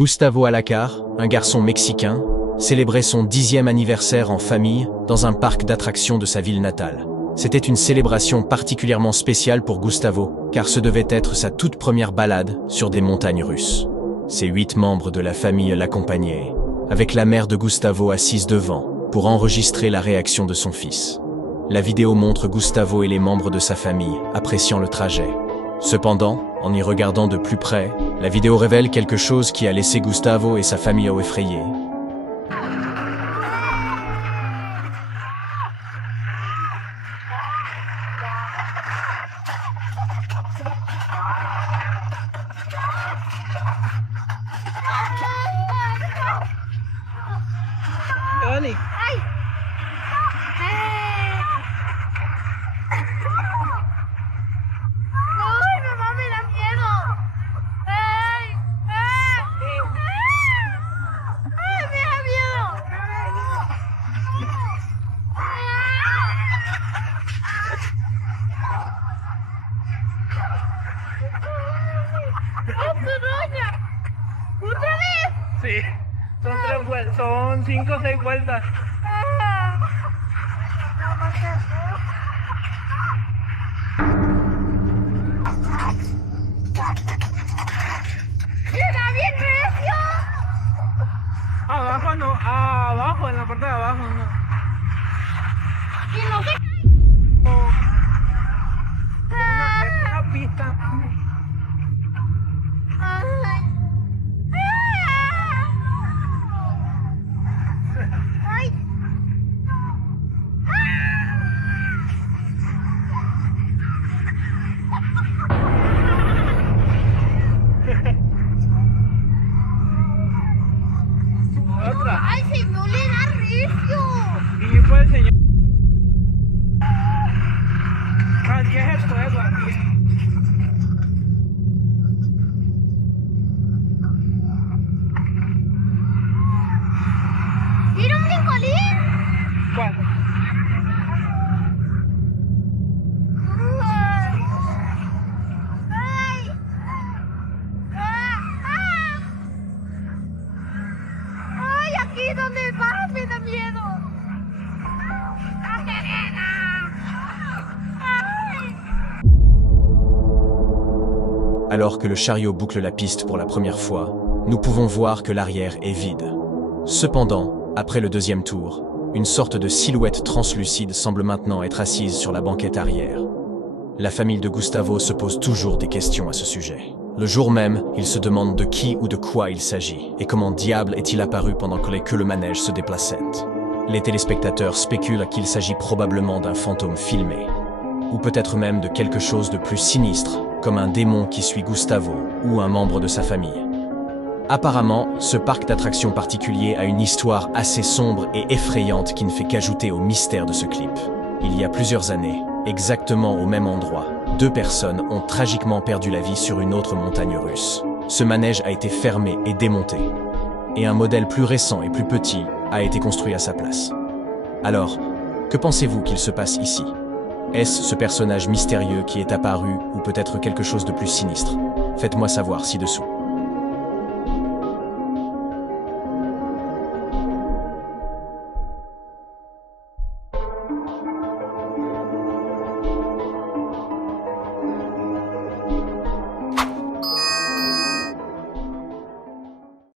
Gustavo Alacar, un garçon mexicain, célébrait son 10e anniversaire en famille dans un parc d'attractions de sa ville natale. C'était une célébration particulièrement spéciale pour Gustavo, car ce devait être sa toute première balade sur des montagnes russes. Ses 8 membres de la famille l'accompagnaient, avec la mère de Gustavo assise devant, pour enregistrer la réaction de son fils. La vidéo montre Gustavo et les membres de sa famille appréciant le trajet. Cependant, en y regardant de plus près, la vidéo révèle quelque chose qui a laissé Gustavo et sa famille effrayés. Ani. ¡Ay! ¡Ay, mamá, me da miedo! ¡Ay! ¡Ay, me da miedo! ¡Oh, Toña! ¿Otra vez? Sí, son 3 vueltas, son 5 o 6 vueltas. ¡Mira, bien recio! Abajo no, abajo, en la parte de abajo no. ¡Y no se Es una pista. ¡Ay! ¡Ay! Otra. ¡Ay, si no le da recio! Y fue el señor. Así es el fuego aquí. ¡Mira un brincolín! ¿Cuál? ¡Ay! ¡Ay, aquí donde más me da miedo! ¡Ay! Alors que le chariot boucle la piste pour la première fois, nous pouvons voir que l'arrière est vide. Cependant, après le deuxième tour, une sorte de silhouette translucide semble maintenant être assise sur la banquette arrière. La famille de Gustavo se pose toujours des questions à ce sujet. Le jour même, ils se demandent de qui ou de quoi il s'agit, et comment diable est-il apparu pendant que le manège se déplaçait. Les téléspectateurs spéculent qu'il s'agit probablement d'un fantôme filmé, ou peut-être même de quelque chose de plus sinistre, comme un démon qui suit Gustavo ou un membre de sa famille. Apparemment, ce parc d'attractions particulier a une histoire assez sombre et effrayante qui ne fait qu'ajouter au mystère de ce clip. Il y a plusieurs années, exactement au même endroit, 2 personnes ont tragiquement perdu la vie sur une autre montagne russe. Ce manège a été fermé et démonté, et un modèle plus récent et plus petit a été construit à sa place. Alors, que pensez-vous qu'il se passe ici? Est-ce ce personnage mystérieux qui est apparu ou peut-être quelque chose de plus sinistre? Faites-moi savoir ci-dessous.